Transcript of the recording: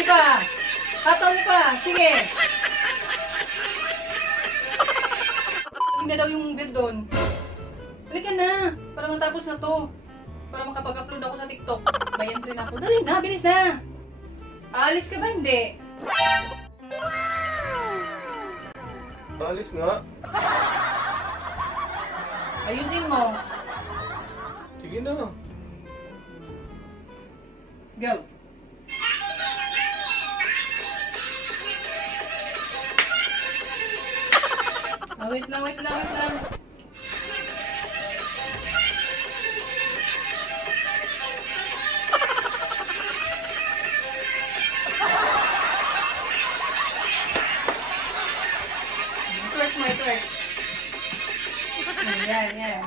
Sige pa. Hataw mo pa. Sige. Hindi daw yung bed doon. Halika na. Para matapos na to. Para makapag-upload ako sa TikTok. Bayan rin ako. Dali na. Bilis na. Aalis ka ba? Hindi. Alis nga. Ayusin mo. Sige na. Go. Wait lang. Twerk mo, twerk. Yan.